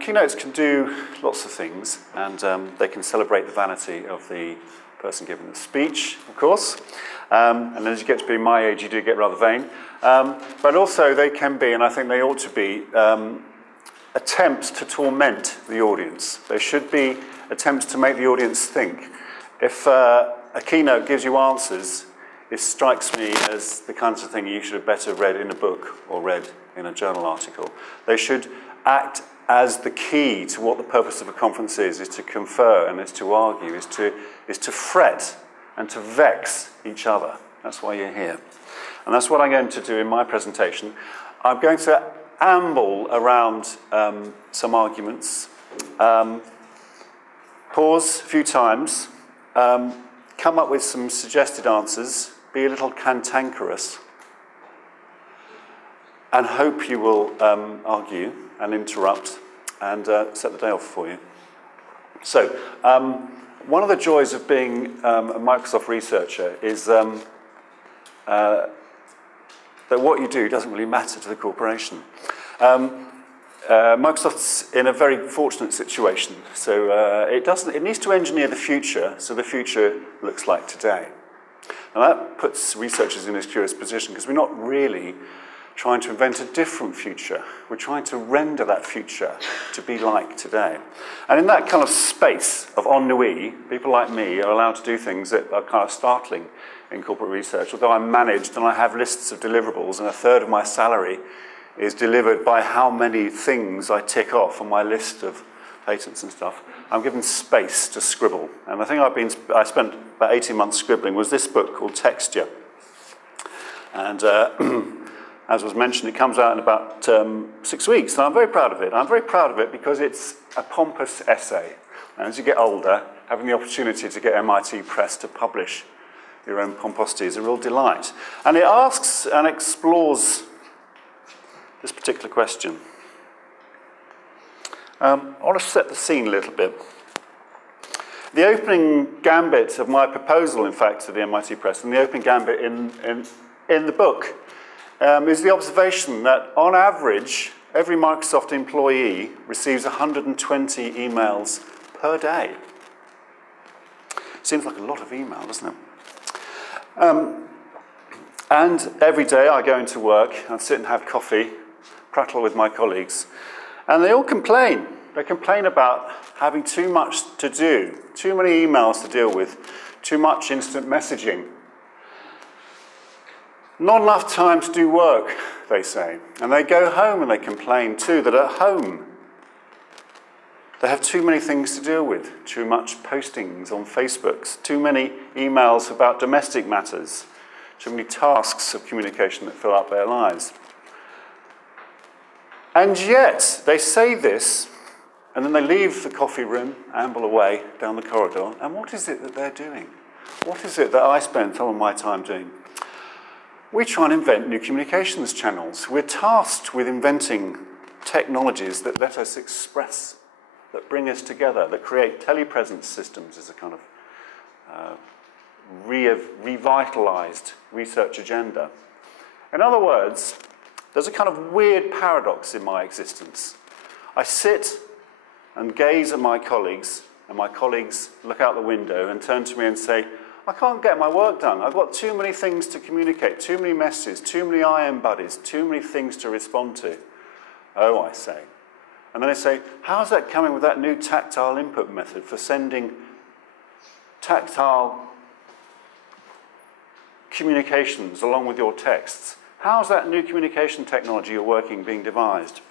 Keynotes can do lots of things, and they can celebrate the vanity of the person giving the speech, of course. And as you get to be my age, you do get rather vain. But also they can be, and I think they ought to be, attempts to torment the audience. They should be attempts to make the audience think. If a keynote gives you answers, it strikes me as the kind of thing you should have better read in a book or read in a journal article. They should act as the key to what the purpose of a conference is to confer and is to argue, is to fret and to vex each other. That's why you're here. And that's what I'm going to do in my presentation. I'm going to amble around some arguments, pause a few times, come up with some suggested answers, be a little cantankerous, and hope you will argue and interrupt and set the day off for you. So, one of the joys of being a Microsoft researcher is that what you do doesn't really matter to the corporation. Microsoft's in a very fortunate situation, so it needs to engineer the future so the future looks like today. And that puts researchers in this curious position because we're not really trying to invent a different future. We're trying to render that future to be like today. And in that kind of space of ennui, people like me are allowed to do things that are kind of startling in corporate research. Although I'm managed and I have lists of deliverables and a third of my salary is delivered by how many things I tick off on my list of patents and stuff, I'm given space to scribble. And the thing I spent about 18 months scribbling was this book called Texture. And as was mentioned, it comes out in about 6 weeks, and I'm very proud of it. I'm very proud of it because it's a pompous essay. And as you get older, having the opportunity to get MIT Press to publish your own pomposity is a real delight. And it asks and explores this particular question. I want to set the scene a little bit. The opening gambit of my proposal, in fact, to the MIT Press, and the opening gambit in the book, is the observation that, on average, every Microsoft employee receives 120 emails per day. Seems like a lot of email, doesn't it? And every day I go into work, I sit and have coffee, prattle with my colleagues, and they all complain. They complain about having too much to do, too many emails to deal with, too much instant messaging. Not enough time to do work, they say. And they go home and they complain too that at home they have too many things to deal with, too much postings on Facebook, too many emails about domestic matters, too many tasks of communication that fill up their lives. And yet they say this, and then they leave the coffee room, amble away down the corridor, and what is it that they're doing? What is it that I spend some of my time doing? We try and invent new communications channels. We're tasked with inventing technologies that let us express, that bring us together, that create telepresence systems as a kind of revitalized research agenda. In other words, there's a kind of weird paradox in my existence. I sit and gaze at my colleagues, and my colleagues look out the window and turn to me and say, I can't get my work done. I've got too many things to communicate, too many messages, too many IM buddies, too many things to respond to. Oh, I say. And then I say, how's that coming with that new tactile input method for sending tactile communications along with your texts? How's that new communication technology you're working being devised?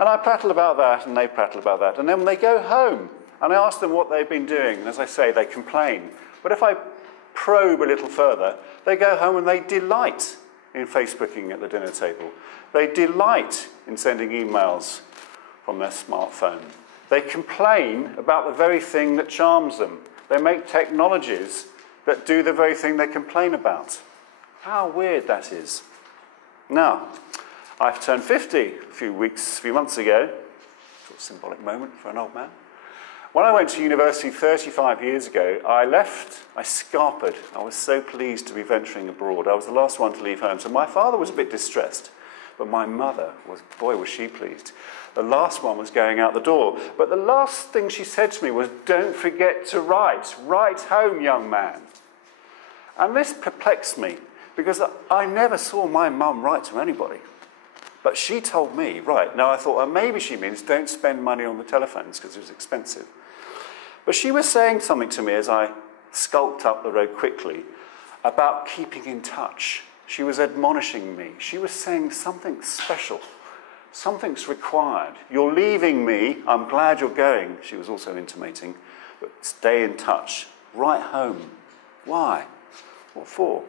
And I prattle about that, and they prattle about that. And then when they go home, and I ask them what they've been doing, and as I say, they complain. But if I probe a little further, they go home and they delight in Facebooking at the dinner table. They delight in sending emails from their smartphone. They complain about the very thing that charms them. They make technologies that do the very thing they complain about. How weird that is. Now, I've turned 50 a few months ago. Sort of symbolic moment for an old man. When I went to university 35 years ago, I scarpered. I was so pleased to be venturing abroad. I was the last one to leave home, so my father was a bit distressed But my mother was, boy, was she pleased. The last one was going out the door. But the last thing she said to me was, don't forget to write. Write home, young man. And this perplexed me, because I never saw my mum write to anybody. But she told me, right. Now I thought, well, maybe she means don't spend money on the telephones because it was expensive. But she was saying something to me as I skulked up the road quickly about keeping in touch. She was admonishing me. She was saying something special. Something's required. You're leaving me. I'm glad you're going, she was also intimating. But stay in touch. Write home. Why? What for?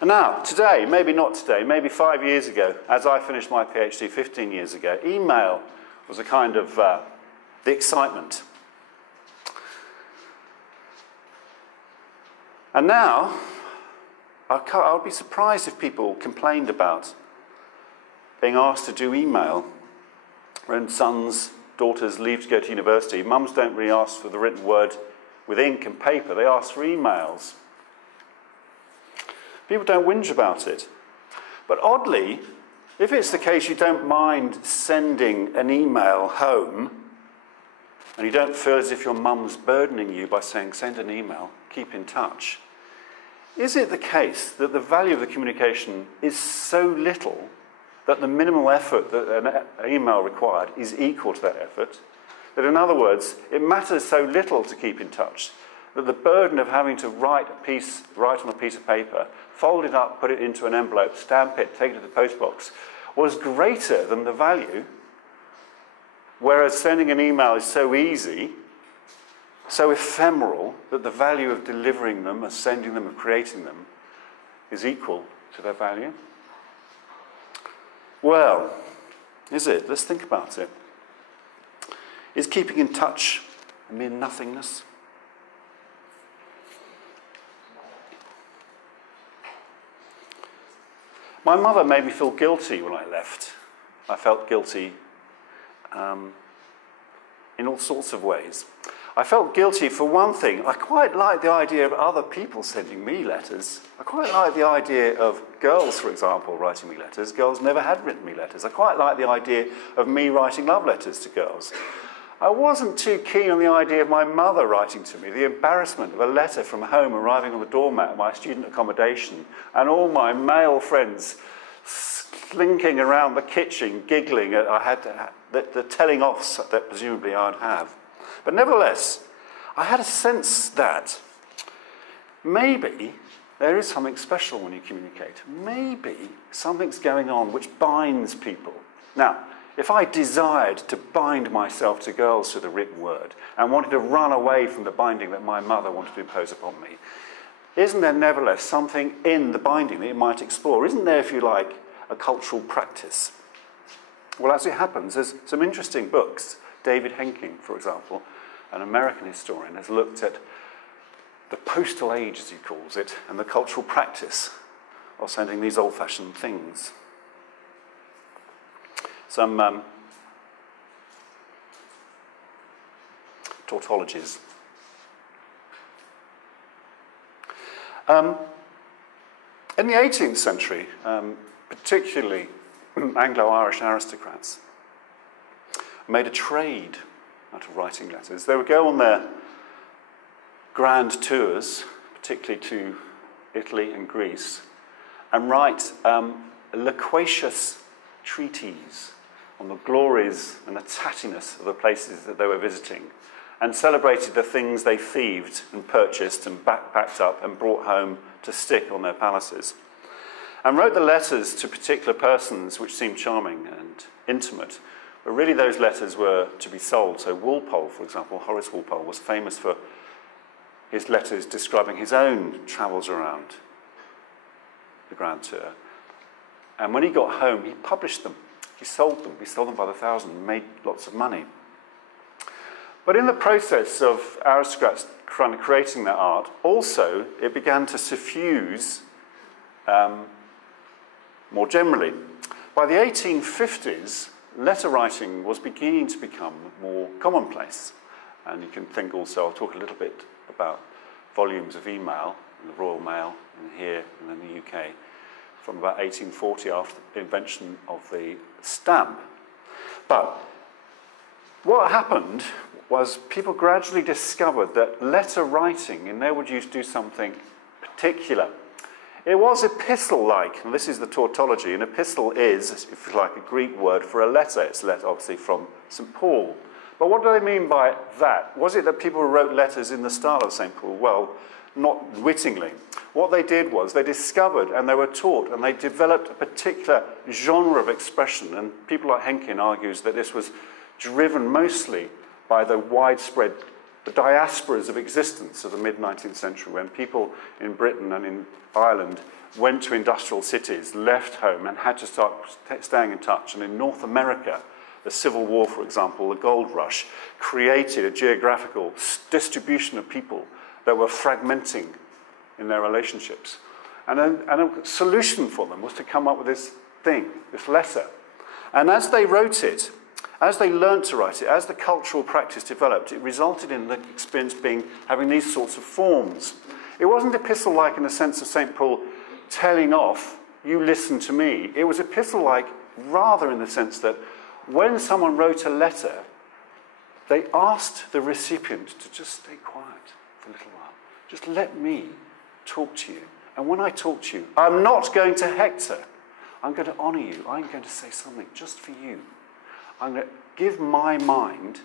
And now, today, maybe not today, maybe 5 years ago, as I finished my PhD 15 years ago, email was a kind of the excitement. And now, I'll be surprised if people complained about being asked to do email when sons, daughters leave to go to university. Mums don't really ask for the written word with ink and paper, they ask for emails. People don't whinge about it. But oddly, if it's the case you don't mind sending an email home, and you don't feel as if your mum's burdening you by saying, send an email, keep in touch, is it the case that the value of the communication is so little that the minimal effort that an email required is equal to that effort? That in other words, it matters so little to keep in touch that the burden of having to write on a piece of paper, fold it up, put it into an envelope, stamp it, take it to the post box, was greater than the value, whereas sending an email is so easy, so ephemeral, that the value of delivering them, of sending them, of creating them, is equal to their value? Well, is it? Let's think about it. Is keeping in touch a mere nothingness? My mother made me feel guilty when I left. I felt guilty in all sorts of ways. I felt guilty for one thing. I quite like the idea of other people sending me letters. I quite like the idea of girls, for example, writing me letters. Girls never had written me letters. I quite like the idea of me writing love letters to girls. I wasn't too keen on the idea of my mother writing to me, the embarrassment of a letter from home arriving on the doormat of my student accommodation, and all my male friends slinking around the kitchen, giggling at the telling offs that presumably I'd have. But nevertheless, I had a sense that maybe there is something special when you communicate. Maybe something's going on which binds people. Now, if I desired to bind myself to girls through the written word and wanted to run away from the binding that my mother wanted to impose upon me, isn't there nevertheless something in the binding that you might explore? Isn't there, if you like, a cultural practice? Well, as it happens, there's some interesting books. David Henking, for example, an American historian, has looked at the postal age, as he calls it, and the cultural practice of sending these old-fashioned things. Some tautologies. In the 18th century, particularly Anglo-Irish aristocrats made a trade out of writing letters. They would go on their grand tours, particularly to Italy and Greece, and write loquacious treatises on the glories and the tattiness of the places that they were visiting, and celebrated the things they thieved and purchased and backpacked up and brought home to stick on their palaces, and wrote the letters to particular persons which seemed charming and intimate, but really those letters were to be sold. So Walpole, for example, Horace Walpole, was famous for his letters describing his own travels around the Grand Tour. And when he got home, he published them. He sold them. He sold them by the thousand and made lots of money. But in the process of aristocrats creating their art, also it began to suffuse more generally. By the 1850s, letter writing was beginning to become more commonplace. And you can think also, I'll talk a little bit about volumes of email in the Royal Mail, and here and in the UK, from about 1840 after the invention of the stamp. But what happened was people gradually discovered that letter writing enabled you to do something particular. It was epistle-like, and this is the tautology. An epistle is, if you like, a Greek word for a letter. It's a letter, obviously, from St. Paul. But what do they mean by that? Was it that people wrote letters in the style of St. Paul? Well, not wittingly. What they did was they discovered and they were taught and they developed a particular genre of expression. And people like Henkin argues that this was driven mostly by the widespread, the diasporas of existence of the mid-19th century, when people in Britain and in Ireland went to industrial cities, left home and had to start staying in touch. And in North America, the Civil War, for example, the gold rush, created a geographical distribution of people that were fragmenting in their relationships. And a solution for them was to come up with this thing, this letter. And as they wrote it, as they learnt to write it, as the cultural practice developed, it resulted in the experience having these sorts of forms. It wasn't epistle-like in the sense of St. Paul telling off, you listen to me. It was epistle-like rather in the sense that when someone wrote a letter, they asked the recipient to just stay quiet for a little while. Just let me talk to you. And when I talk to you, I'm not going to hector. I'm going to honour you. I'm going to say something just for you. I'm going to give my mind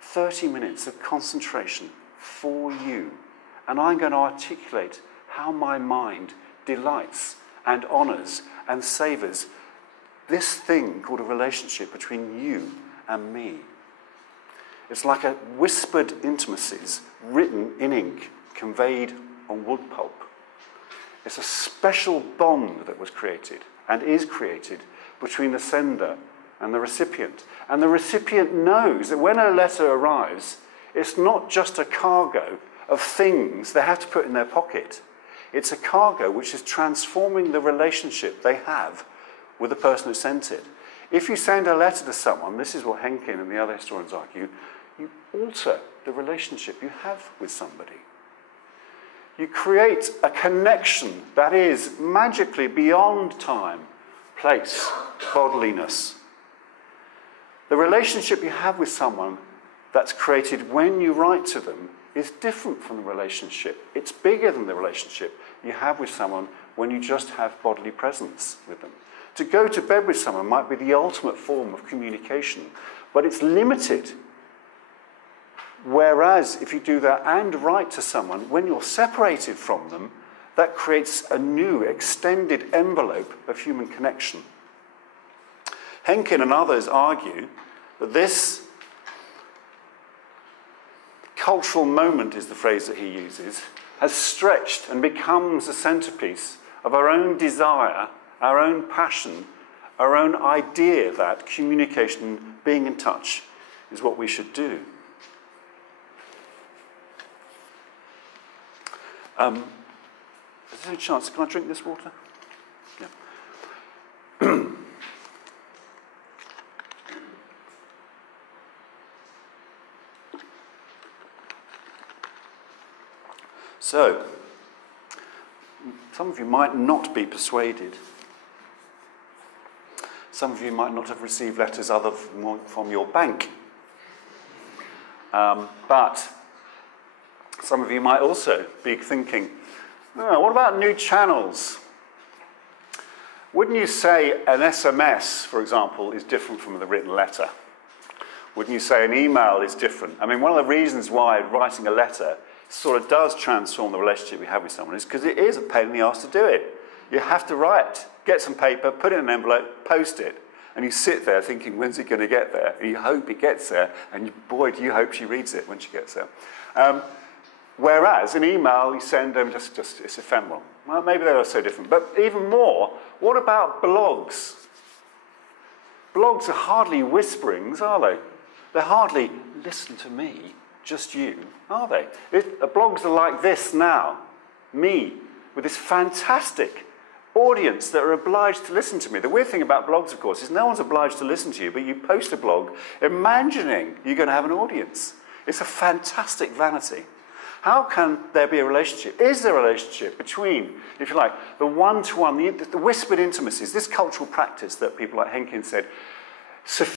30 minutes of concentration for you. And I'm going to articulate how my mind delights and honours and savours this thing called a relationship between you and me. It's like a whispered intimacies written in ink, conveyed on wood pulp. It's a special bond that was created and is created between the sender and the recipient. And the recipient knows that when a letter arrives, it's not just a cargo of things they have to put in their pocket. It's a cargo which is transforming the relationship they have with the person who sent it. If you send a letter to someone, this is what Henkin and the other historians argue, you alter the relationship you have with somebody. You create a connection that is magically beyond time, place, bodiliness. The relationship you have with someone that's created when you write to them is different from the relationship. It's bigger than the relationship you have with someone when you just have bodily presence with them. To go to bed with someone might be the ultimate form of communication, but it's limited. Whereas if you do that and write to someone, when you're separated from them, that creates a new extended envelope of human connection. Henkin and others argue that this cultural moment, is the phrase that he uses, has stretched and becomes the centerpiece of our own desire, our own passion, our own idea that communication, being in touch, is what we should do. Is there any chance? Can I drink this water? Yeah. So, some of you might not be persuaded. Some of you might not have received letters other from your bank. But some of you might also be thinking, oh, what about new channels? Wouldn't you say an SMS, for example, is different from the written letter? Wouldn't you say an email is different? I mean, one of the reasons why writing a letter sort of does transform the relationship we have with someone is because it is a pain in the arse to do it. You have to write, get some paper, put it in an envelope, post it. And you sit there thinking, when's it going to get there? And you hope it gets there, and boy, do you hope she reads it when she gets there. Whereas an email you send them, just it's ephemeral. Well, maybe they are so different. But even more, what about blogs? Blogs are hardly whisperings, are they? They're hardly, listen to me, just you, are they? Blogs are like this now. Me, with this fantastic audience that are obliged to listen to me. The weird thing about blogs, of course, is no one's obliged to listen to you, but you post a blog imagining you're going to have an audience. It's a fantastic vanity. How can there be a relationship? Is there a relationship between, if you like, the one-to-one, the whispered intimacies, this cultural practice that people like Henkin said,